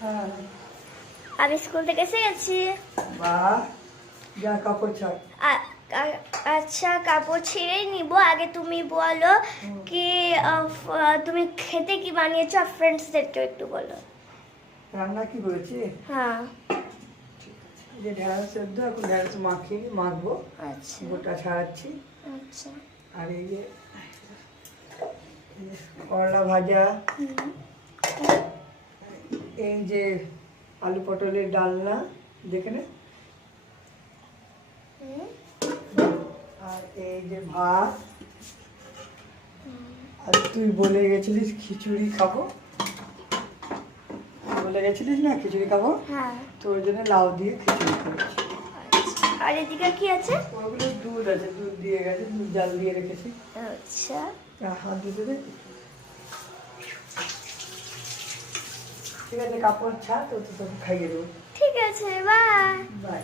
হ্যাঁ। আমি স্কুল থেকে এসে গেছি। বাহ, যা কাপড় ছাড়। আচ্ছা, কাপড় ছিঁড়েই নিব। আগে তুমি বলো কি তুমি খেতে কি বানিয়েছো, আর ফ্রেন্ডসদেরকে একটু বলো। রান্না কি করেছি? হ্যাঁ। যে ঢেঁড়স সেদ্ধ, এখন ঢেঁড়স মাখবো। আচ্ছা গোটা ছাড়াচ্ছি। আচ্ছা। আর এই যে করলা ভাজা, এই যে আলু পটলের ডালনা, দেখে নে। আর এই যে ভাত। আর তুই বলে গেছিলিস খিচুড়ি খাবো, বলে গেছিলিস না খিচুড়ি খাবো। হ্যাঁ। তোর জন্য লাউ দিয়ে খিচুড়ি করেছি। আচ্ছা, আর এদিকে কি আছে? ওগুলো দুধ আছে, দুধ দিয়ে গেছে, দুধ জাল দিয়ে রেখেছি। আচ্ছা। হাত দিতে দে। ঠিক আছে, কাপড় ছাড়, তো তোকে খাইয়ে দেবো। ঠিক আছে, বাই। বাই।